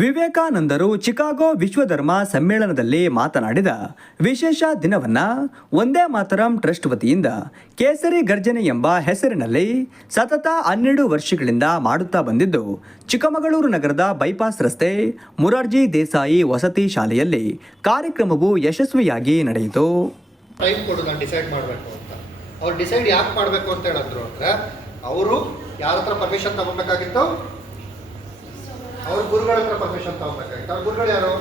ವಿವೇಕಾನಂದರು ಚಿಕಾಗೋ ವಿಶ್ವಧರ್ಮ ಸಮ್ಮೇಳನದಲ್ಲಿ ಮಾತನಾಡಿದ ವಿಶೇಷ ದಿನವನ್ನ ಒಂದೇ ಮಾತರಂ ಟ್ರಸ್ಟ್ ವತಿಯಿಂದ ಕೇಸರಿ ಗರ್ಜನೆ ಎಂಬ ಹೆಸರಿನಲ್ಲಿ ಸತತ ಹನ್ನೆರಡು ವರ್ಷಗಳಿಂದ ಮಾಡುತ್ತಾ ಬಂದಿದ್ದು, ಚಿಕ್ಕಮಗಳೂರು ನಗರದ ಬೈಪಾಸ್ ರಸ್ತೆ ಮುರಾರ್ಜಿ ದೇಸಾಯಿ ವಸತಿ ಶಾಲೆಯಲ್ಲಿ ಕಾರ್ಯಕ್ರಮವು ಯಶಸ್ವಿಯಾಗಿ ನಡೆಯಿತು. ಅವ್ರು ಡಿಸೈಡ್ ಯಾಕೆ ಮಾಡಬೇಕು ಅಂತ ಹೇಳಿದ್ರು ಅಂದರೆ, ಅವರು ಯಾರ ಹತ್ರ ಪರ್ಮಿಷನ್ ತಗೊಬೇಕಾಗಿತ್ತು ಅವ್ರ ಗುರುಗಳ ಹತ್ರ ಪರ್ಮಿಷನ್ ತಗೋಬೇಕಾಗಿತ್ತು. ಅವ್ರ ಗುರುಗಳು ಯಾರು?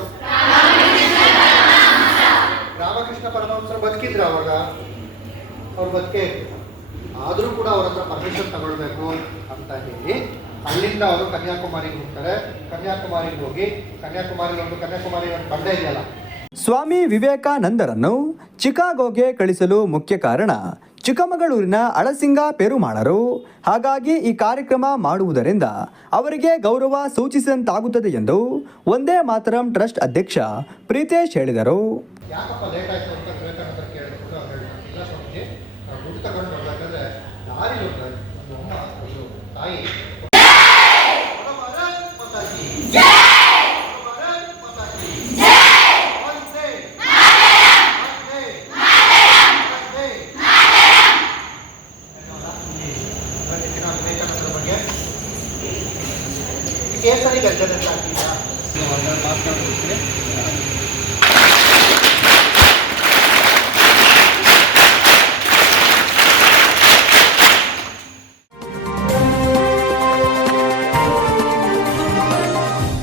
ರಾಮಕೃಷ್ಣ ಪರಮಹಂಸರು ಬದುಕಿದ್ರು ಅವಾಗ. ಅವ್ರು ಬದುಕೇ ಆದರೂ ಕೂಡ ಅವ್ರ ಹತ್ರ ಪರ್ಮಿಷನ್ ತಗೊಳ್ಬೇಕು ಅಂತ ಹೇಳಿ ಅಲ್ಲಿಂದ ಅವರು ಕನ್ಯಾಕುಮಾರಿಗೆ ಹೋಗ್ತಾರೆ. ಕನ್ಯಾಕುಮಾರಿಗೆ ಹೋಗಿ ಕನ್ಯಾಕುಮಾರಿ ಒಂದು ಕನ್ಯಾಕುಮಾರಿ ಒಂದು ಬಂಡೆ ಇದೆಯಲ್ಲ? ಸ್ವಾಮಿ ವಿವೇಕಾನಂದರನ್ನು ಚಿಕಾಗೋಗೆ ಕಳಿಸಲು ಮುಖ್ಯ ಕಾರಣ ಚಿಕ್ಕಮಗಳೂರಿನ ಅಳಸಿಂಗ ಪೆರುಮಾಳರು. ಹಾಗಾಗಿ ಈ ಕಾರ್ಯಕ್ರಮ ಮಾಡುವುದರಿಂದ ಅವರಿಗೆ ಗೌರವ ಸೂಚಿಸಿದಂತಾಗುತ್ತದೆ ಎಂದು ಒಂದೇ ಮಾತರಂ ಟ್ರಸ್ಟ್ ಅಧ್ಯಕ್ಷ ಪ್ರೀತೇಶ್ ಹೇಳಿದರು. ನೋಡಿ, ದಿನ ವಿವೇಕಾನಂದರ ಬಗ್ಗೆ. ಕೇಸರಿ ಗರ್ಜನೆ ಸಾಕಿಲ್ಲ ಮಾತನಾಡ್ತಿದ್ರೆ